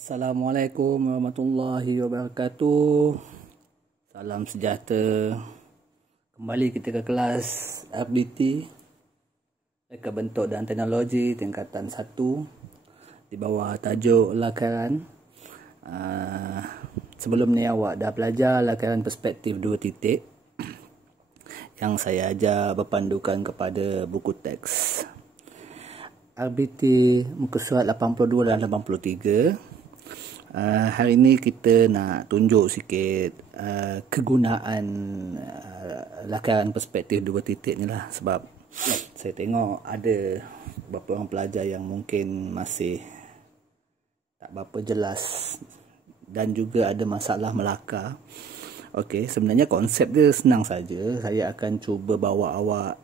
Assalamualaikum warahmatullahi wabarakatuh. Salam sejahtera. Kembali kita ke kelas FBT, Reka Bentuk dan Teknologi tingkatan 1 di bawah tajuk lakaran. Sebelum ni awak dah belajar lakaran perspektif 2 titik yang saya ajar berpandukan kepada buku teks RBT muka surat 82 dan 83. Hari ini kita nak tunjuk sikit kegunaan lakaran perspektif 2 titik ni lah, sebab saya tengok ada beberapa orang pelajar yang mungkin masih tak berapa jelas dan juga ada masalah melakar. Okey, sebenarnya konsep dia senang saja. Saya akan cuba bawa awak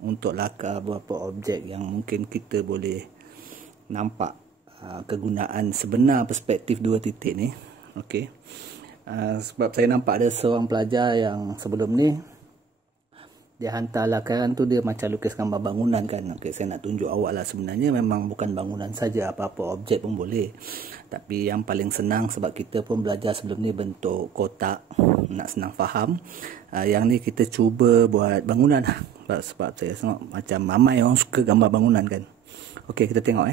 untuk lakar beberapa objek yang mungkin kita boleh nampak kegunaan sebenar perspektif 2 titik ni. Okey. Sebab saya nampak ada seorang pelajar yang sebelum ni dia hantar lakaran tu dia macam lukis gambar bangunan kan. Okey, saya nak tunjuk awak lah, sebenarnya memang bukan bangunan saja, apa-apa objek pun boleh. Tapi yang paling senang, sebab kita pun belajar sebelum ni bentuk kotak, nak senang faham. Yang ni kita cuba buat bangunan lah. Sebab saya tengok macam ramai orang suka gambar bangunan kan. Okey, kita tengok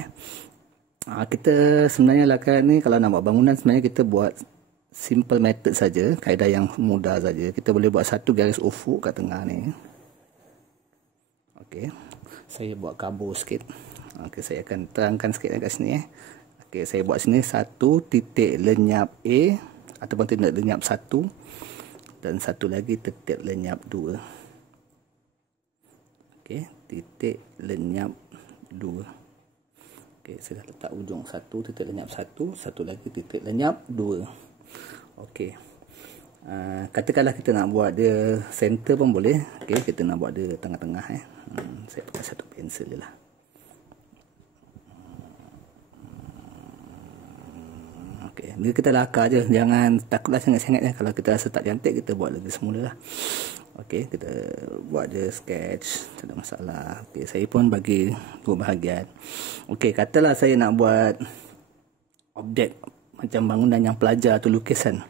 kita sebenarnya lakaran ni kalau nak buat bangunan, sebenarnya kita buat simple method saja, kaedah yang mudah saja. Kita boleh buat satu garis ufuk kat tengah ni. Okey, saya buat kabur sikit. Okey, saya akan terangkan sikit kat sini Okey, saya buat sini satu titik lenyap A ataupun titik lenyap 1 dan satu lagi titik lenyap 2. Okey, titik lenyap 2. Okey, saya dah letak ujung satu titik lenyap 1, satu lagi titik lenyap 2. Okey. Katakanlah kita nak buat dia center pun boleh. Okey, kita nak buat dia tengah-tengah saya pakai satu pensel je lah. Okey, ni kita lakar je. Jangan takutlah sangat-sangat kalau kita rasa tak cantik, kita buat lagi semula lah. Okey, kita buat je sketch, tak ada masalah. Okey, saya pun bagi 2 bahagian. Okey, katalah saya nak buat objek macam bangunan yang pelajar tu lukisan.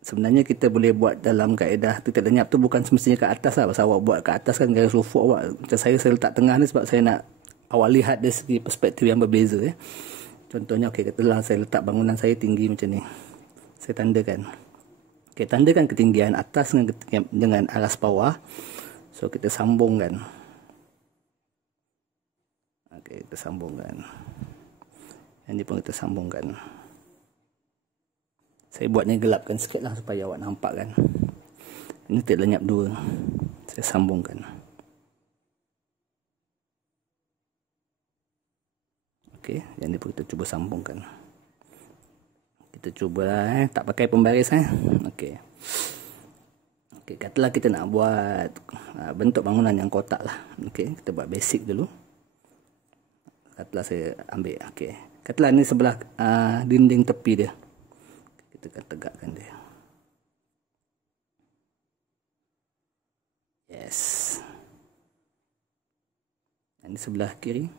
Sebenarnya kita boleh buat dalam kaedah titik lenyap tu bukan semestinya ke atas lah. Pasal awak buat ke atas kan garis ufuk awak. Macam saya letak tengah ni sebab saya nak awak lihat dari segi perspektif yang berbeza Contohnya, okey, katalah saya letak bangunan saya tinggi macam ni. Saya tandakan. Okey, tandakan ketinggian atas dengan aras bawah. So kita sambungkan. Okey, kita sambungkan. Yang ni pun kita sambungkan. Saya buatnya gelapkan sikit lah supaya awak nampak kan. Ini titik lenyap 2. Saya sambungkan. Okey, yang ni pun kita cuba sambungkan. Kita cuba tak pakai pembaris Okey. Okey, katalah kita nak buat bentuk bangunan yang kotak lah. Okey, kita buat basic dulu. Katalah saya ambil, okey. Katalah ni sebelah dinding tepi dia. Kita akan tegakkan dia. Yes. Ini sebelah kiri.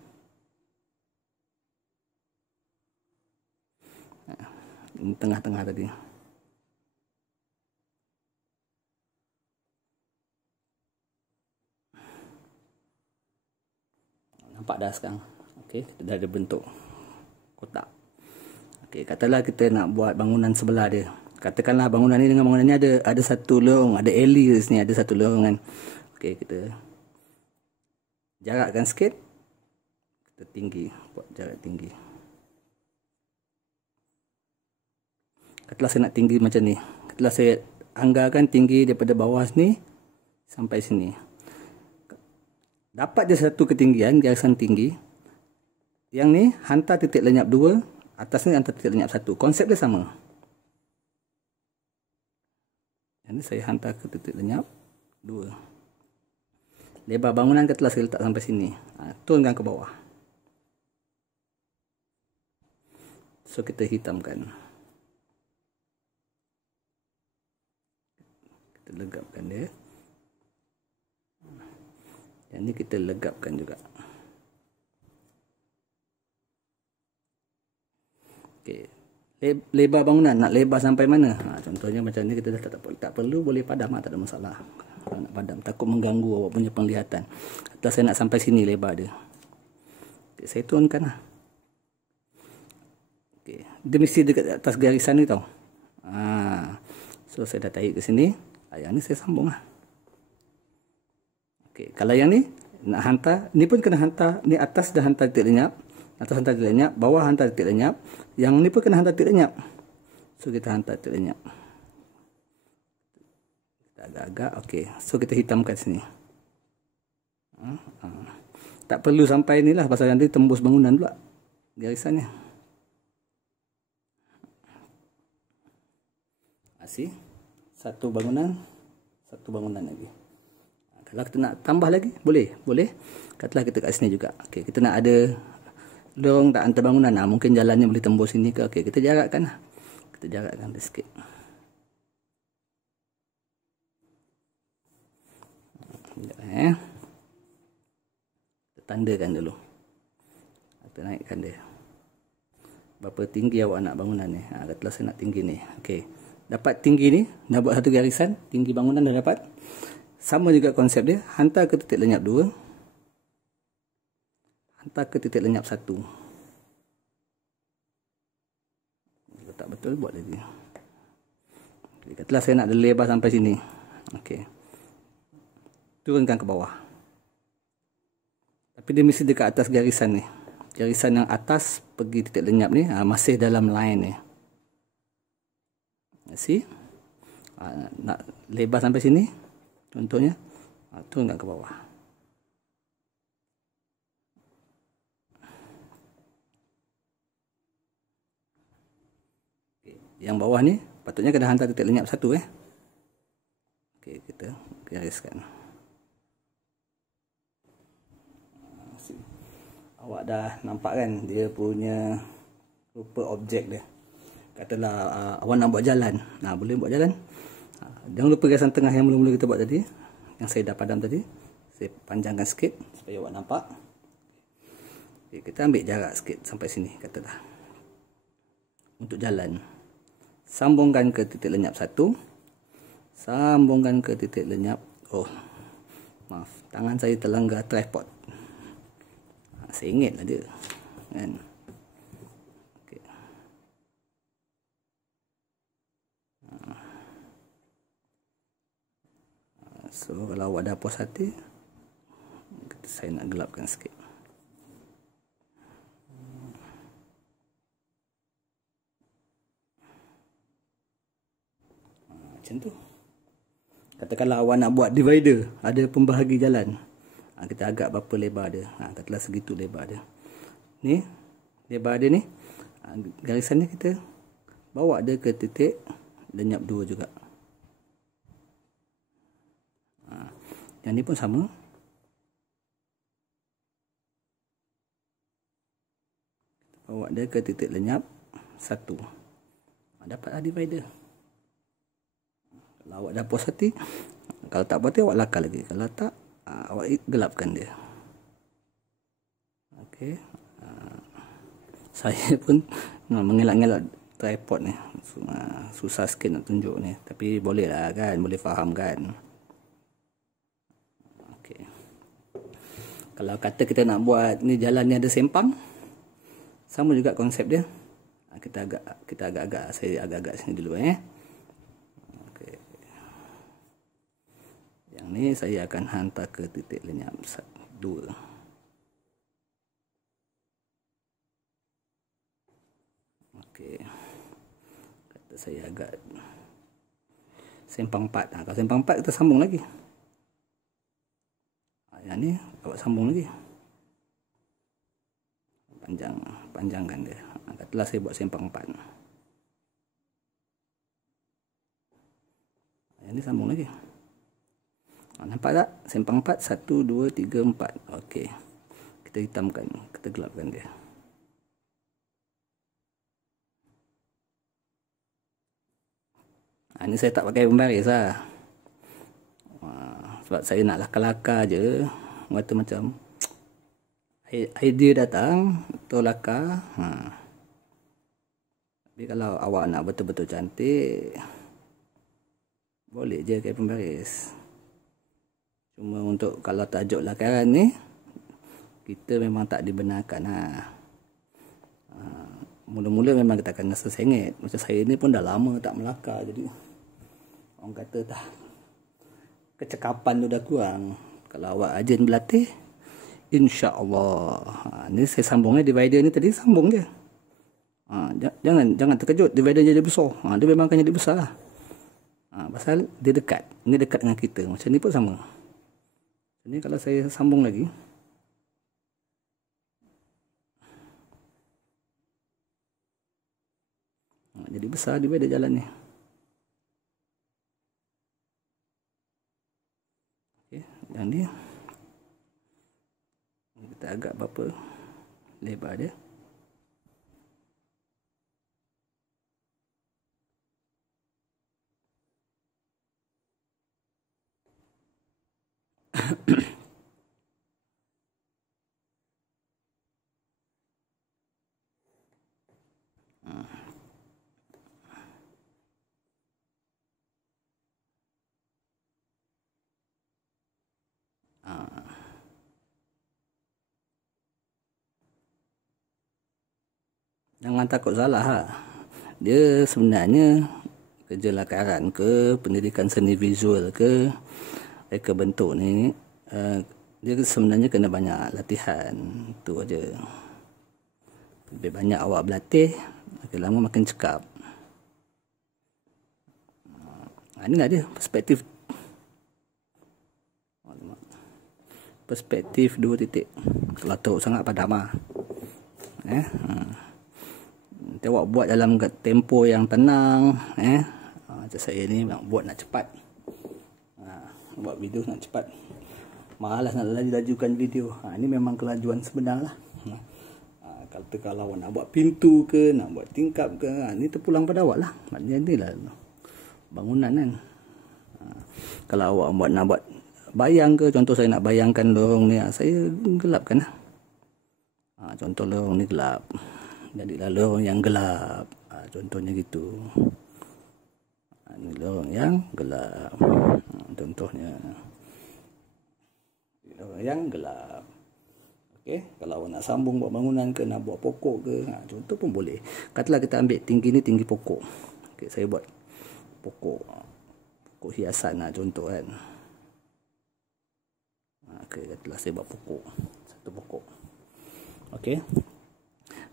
Ini tengah-tengah tadi. Nampak dah sekarang. Okey, kita dah ada bentuk kotak. Okey, katalah kita nak buat bangunan sebelah dia. Katakanlah bangunan ni dengan bangunan ni ada satu lorong, ada alley di sini, ada satu lorong kan. Okey, kita jarakkan sikit. Kita tinggi, buat jarak tinggi. Katalah saya nak tinggi macam ni. Katalah saya anggarkan tinggi daripada bawah sini sampai sini. Dapat je satu ketinggian, garisan tinggi. Yang ni hantar titik lenyap 2, atas ni hantar titik lenyap 1. Konsep dia sama. Yang ni saya hantar ke titik lenyap 2. Lebar bangunan katalah saya letak sampai sini. Turunkan ke bawah. So kita hitamkan. Kita legapkan dia. Yang ni kita legapkan juga. Okey, lebar bangunan, nak lebar sampai mana. Contohnya macam ni, kita dah tak perlu, boleh padam, tak ada masalah. Kalau nak padam, takut mengganggu awak punya penglihatan. Atau saya nak sampai sini lebar dia. Okay, saya turunkan lah. Okay. Dia mesti dekat atas garisan ni tau. So saya dah tarik ke sini. Yang ni saya sambung lah. Okay. Kalau yang ni nak hantar, ni pun kena hantar. Ni atas dah hantar titik lenyap, atas hantar titik lenyap, bawah hantar titik lenyap. Yang ni pun kena hantar titik lenyap. So kita hantar titik lenyap. Kita agak-agak. Okay. So kita hitamkan sini. Tak perlu sampai ni lah, pasal nanti tembus bangunan pula garisannya. See? Satu bangunan lagi. Kalau kita nak tambah lagi, boleh. Katalah kita kat sini juga. Okay, kita nak ada lorong tak antar bangunan. Mungkin jalannya boleh tembus sini ke. Okay, kita jarakkan lah. Kita jarakkan dia sikit. Kita tandakan dulu. Kita naikkan dia. Berapa tinggi awak nak bangunan ni? Katalah saya nak tinggi ni. Okay. Dapat tinggi ni, dah buat satu garisan, tinggi bangunan dah dapat. Sama juga konsep dia, hantar ke titik lenyap 2, hantar ke titik lenyap 1. Kalau tak betul, buat lagi. Okay, katalah saya nak lebar sampai sini. Okay. Turunkan ke bawah. Tapi dia mesti dekat atas garisan ni. Garisan yang atas pergi titik lenyap ni, masih dalam line ni. See? Nak lebar sampai sini, contohnya, turunkan ke bawah. Okay. Yang bawah ni patutnya kena hantar titik lenyap 1. Okay, kita gariskan. Awak dah nampak kan dia punya rupa objek dia. Katalah awak nak buat jalan. Boleh buat jalan. Jangan lupa garisan tengah yang mula-mula kita buat tadi, yang saya dah padam tadi. Saya panjangkan sikit supaya awak nampak. Okay, kita ambil jarak sikit sampai sini katalah. Untuk jalan, sambungkan ke titik lenyap 1. Sambungkan ke titik lenyap. Maaf, tangan saya terlanggar tripod. Saya ingatlah dia kan. So kalau awak dah puas hati, saya nak gelapkan sikit. Macam tu. Katakanlah awak nak buat divider, ada pembahagi jalan. Kita agak berapa lebar dia. Katalah segitu lebar dia. Ni lebar dia ni. Garisan ni kita bawa dia ke titik lenyap 2 juga. Yang ni pun sama. Bawa dia ke titik lenyap 1. Dapatlah divider. Kalau awak dah puas hati, kalau tak puas hati awak lakar lagi. Kalau tak, awak gelapkan dia. Okey. Saya pun mengelak-ngelak tripod ni. Susah sikit nak tunjuk ni, tapi boleh lah kan, boleh faham kan. Kalau kata kita nak buat ni jalan ni ada sempang, sama juga konsep dia. Kita agak-agak, saya agak-agak sini dulu Okay. Yang ni saya akan hantar ke titik lenyap 2. Okey. Kata saya agak sempang 4. Kalau sempang 4 kita sambung lagi. Yang ni awak sambung lagi. Panjangkan dia. Katalah saya buat sempang 4. Yang ni sambung lagi. Nampak tak? Sempang 4, 1, 2, 3, 4. Okey. Kita hitamkan, kita gelapkan dia. Ini saya tak pakai pembaris lah. Sebab saya nak lakar-lakar je. Kata macam idea datang, tu lakar. Tapi kalau awak nak betul-betul cantik, boleh je kain pembaris. Cuma untuk kalau tajuk lakaran ni, kita memang tak dibenarkan mula-mula memang kita akan rasa sengit. Macam saya ni pun dah lama tak melakar, jadi orang kata dah kecekapan tu dah kurang. Kalau awak rajin berlatih, insya-Allah. Ni saya sambungnya divider ni tadi sambung je. Jangan terkejut divider jadi besar. Dia memang akan jadi besar lah. Pasal dia dekat. Ini dekat dengan kita. Macam ni pun sama. Ini kalau saya sambung lagi. Jadi besar divider jalan ni. Okay, yang ni. Kita agak berapa lebar dia. Jangan takut salah. Dia sebenarnya kerja lakaran ke, pendidikan seni visual ke, reka bentuk ni, dia sebenarnya kena banyak latihan. Tu aja. Lebih banyak awak berlatih, makin lama makin cekap. Inilah dia perspektif. Perspektif 2 titik. Kalau teruk sangat padam Nanti awak buat dalam tempo yang tenang. Macam saya ni buat nak cepat. Buat video nak cepat. Malas nak lajukan video. Ini memang kelajuan sebenar lah. Kalau awak nak buat pintu ke, nak buat tingkap ke, ni terpulang pada awak lah. Maknanya ni lah bangunan kan. Kalau awak nak buat bayang ke, contoh saya nak bayangkan lorong ni, saya gelapkan lah. Contoh lorong ni gelap, jadilah lorong yang gelap. Contohnya gitu. Ini lorong yang gelap. Contohnya lorong yang gelap. Okey, kalau awak nak sambung buat bangunan ke, nak buat pokok ke, contoh pun boleh. Katalah kita ambil tinggi ni tinggi pokok. Okey, saya buat pokok hiasan contoh kan. Okey, katalah saya buat pokok, satu pokok. Okey.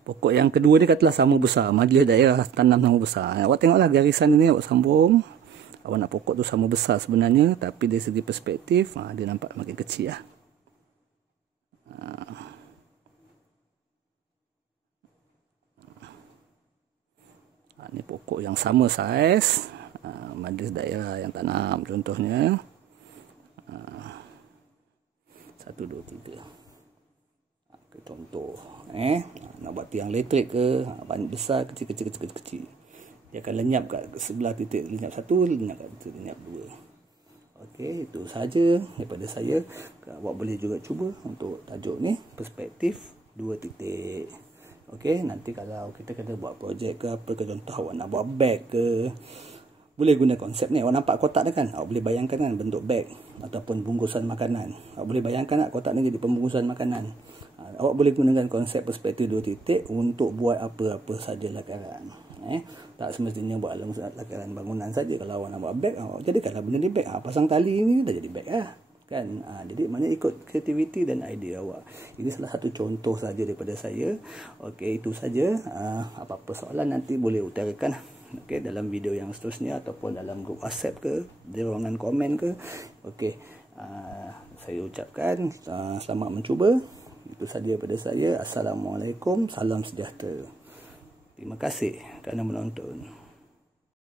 Pokok yang kedua ni katalah sama besar, majlis daerah tanam sama besar. Awak tengoklah garisan ni awak sambung. Awak nak pokok tu sama besar sebenarnya, tapi dari segi perspektif dia nampak makin kecil lah. Ni pokok yang sama saiz, majlis daerah yang tanam contohnya. 1, 2, 3. Contoh nak buat tiang elektrik ke, banyak besar, kecil. Dia akan lenyap kat sebelah titik, lenyap 1, lenyap kat titik, lenyap 2. Okey, itu saja daripada saya. Awak boleh juga cuba untuk tajuk ni, perspektif 2 titik. Okey, nanti kalau kita kena buat projek ke apa ke, contoh awak nak buat beg ke, boleh guna konsep ni. Awak nampak kotak ni kan, awak boleh bayangkan kan bentuk beg ataupun bungkusan makanan. Awak boleh bayangkan tak kotak ni jadi pembungkusan makanan. Awak boleh gunakan konsep perspektif 2 titik untuk buat apa-apa saja lakaran. Tak semestinya buat lakaran bangunan saja. Kalau awak nak buat beg, awak jadikanlah benda ni beg. Pasang tali ni dah jadi beg lah kan. Jadi maknanya ikut kreativiti dan idea awak. Ini salah satu contoh saja daripada saya. Okey, itu saja. Apa-apa soalan nanti boleh utarakan dalam video yang seterusnya ataupun dalam grup WhatsApp ke, di ruangan komen ke. Okey, saya ucapkan selamat mencuba. Itu saja daripada saya. Assalamualaikum, salam sejahtera. Terima kasih kerana menonton.